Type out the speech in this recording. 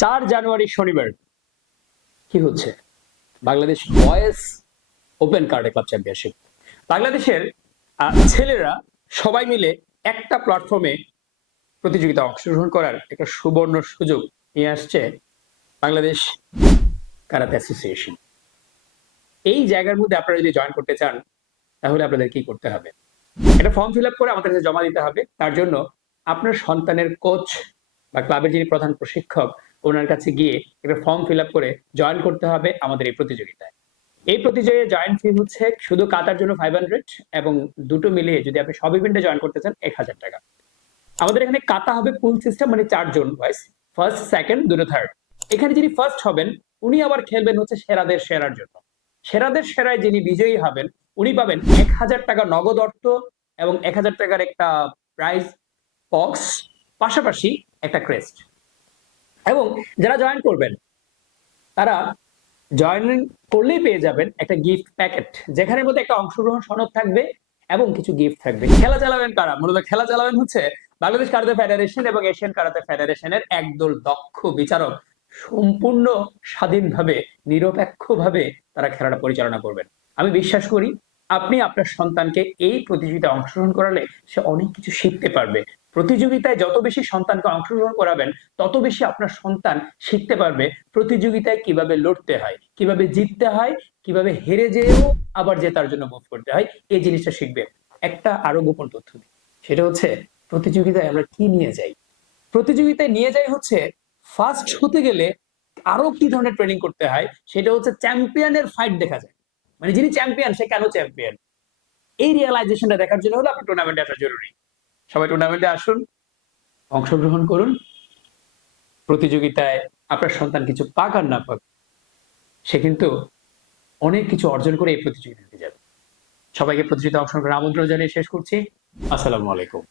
চার জানুয়ারি শনিবার। কি হচ্ছে? বাংলাদেশ বয়েজ ওপেন কার্ডে ক্লাব চ্যাম্পিয়নশিপ। বাংলাদেশের ছেলেরা সবাই মিলে একটা প্ল্যাটফর্মে প্রতিযোগিতা অংশগ্রহণ করার একটা সুবর্ণ সুযোগ নিয়ে আসছে বাংলাদেশ কারাতে অ্যাসোসিয়েশন। এই জায়গার মধ্যে আপনারা যদি জয়েন করতে চান, তাহলে আপনাদের কি করতে হবে? একটা ফর্ম ফিল আপ করে আমাদের কাছে জমা দিতে হবে। তার জন্য আপনার সন্তানের কোচ বা ক্লাবের যিনি প্রধান প্রশিক্ষক ওনার কাছে গিয়ে একটা ফর্ম ফিল করে জয়েন করতে হবে আমাদের এই প্রতিযোগিতায়। এই প্রতিযোগিতায় জয়েন ফি হচ্ছে শুধু কাতার জন্য ফাইভ হান্ড্রেড এবং দুটো মিলিয়ে যদি আপনি সব ইভেন্টে জয়েন করতে চান, এক হাজার টাকা। আমাদের এখানে কাতা হবে পুল সিস্টেম মানে চারজন ওয়াইস ফার্স্ট সেকেন্ড দুটো থার্ড এখানে যিনি ফার্স্ট হবেন, উনি আবার খেলবেন হচ্ছে সেরাদের সেরার জন্য। সেরাদের সেরায় যিনি বিজয়ী হবেন, উনি পাবেন এক হাজার টাকা নগদ অর্থ এবং এক হাজার টাকার একটা প্রাইজ বক্স পাশাপাশি একটা ক্রেস্ট এবং যারা জয়েন করবেন, তারা জয়েন করলেই পেয়ে যাবেন একটা গিফট প্যাকেট যেখানের মধ্যে একটা অংশগ্রহণ সনদ থাকবে এবং কিছু গিফট থাকবে। খেলা চালাবেন কারা? মূলত খেলা চালাবেন হচ্ছে বাংলাদেশ কারাতে ফেডারেশন এবং এশিয়ান কারাতে ফেডারেশনের একদল দক্ষ বিচারক। সম্পূর্ণ স্বাধীনভাবে, নিরপেক্ষভাবে তারা খেলাটা পরিচালনা করবেন। আমি বিশ্বাস করি, আপনি আপনার সন্তানকে এই প্রতিযোগিতায় অংশগ্রহণ করালে সে অনেক কিছু শিখতে পারবে। প্রতিযোগিতায় যত বেশি সন্তানকে অংশগ্রহণ করাবেন, তত বেশি আপনার সন্তান শিখতে পারবে প্রতিযোগিতায় কীভাবে লড়তে হয়, কীভাবে জিততে হয়, কীভাবে হেরে যেয়েও আবার জেতার জন্য মুভ করতে হয়, এই জিনিসটা শিখবে। একটা আরও গোপন তথ্য দিই, সেটা হচ্ছে প্রতিযোগিতায় আমরা কি নিয়ে যাই? প্রতিযোগিতায় নিয়ে যাই হচ্ছে ফার্স্ট হতে গেলে আরও কি ধরনের ট্রেনিং করতে হয়, সেটা হচ্ছে চ্যাম্পিয়নের ফাইট দেখা যায়। মানে যিনি চ্যাম্পিয়ন সে কেন চ্যাম্পিয়ন এই রিয়েলাইজেশনটা দেখার জন্য হলো আপনার টুর্নামেন্টে আসা জরুরি। সবাই টুর্নামেন্টে আসুন, অংশগ্রহণ করুন। প্রতিযোগিতায় আপনার সন্তান কিছু পাক আর না পাক, সে কিন্তু অনেক কিছু অর্জন করে এই প্রতিযোগিতাতে যাবে। সবাইকে প্রতিযোগিতা অংশগ্রহণ আমন্ত্রণ জানিয়ে শেষ করছি। আসসালামু আলাইকুম।